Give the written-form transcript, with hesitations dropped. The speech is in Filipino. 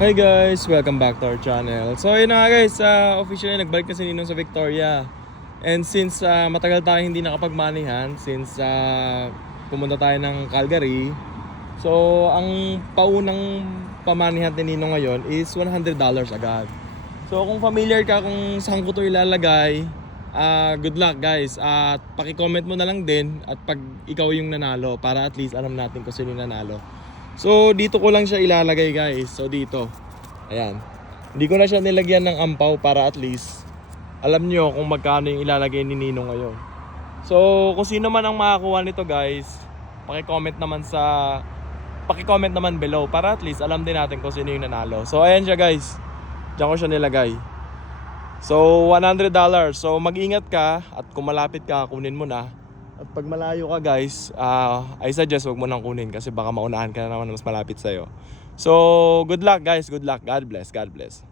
Hi guys! Welcome back to our channel. So yun na nga guys, officially nagbalik na si Ninong sa Victoria. And since matagal tayo hindi nakapagmanihan, since pumunta tayo ng Calgary, so ang paunang pamanihan ni Ninong ngayon is $100 agad. So kung familiar ka kung saan ko to ilalagay, good luck guys. At paki-comment mo na lang din at pag ikaw yung nanalo para at least alam natin kung sino yung nanalo. So dito ko lang siya ilalagay guys. So dito, ayan. Hindi ko na siya nilagyan ng ampaw para at least alam nyo kung magkano yung ilalagay ni Ninong ngayon. So kung sino man ang makakuha nito guys, paki-comment naman below para at least alam din natin kung sino yung nanalo. So ayan siya guys. Diyan ko siya nilagay. So $100. So mag-ingat ka at kung malapit ka, kunin mo na. At pag malayo ka guys, I suggest wag mo nang kunin kasi baka maunahan ka na naman mas malapit sa'yo. So good luck guys, good luck. God bless, God bless.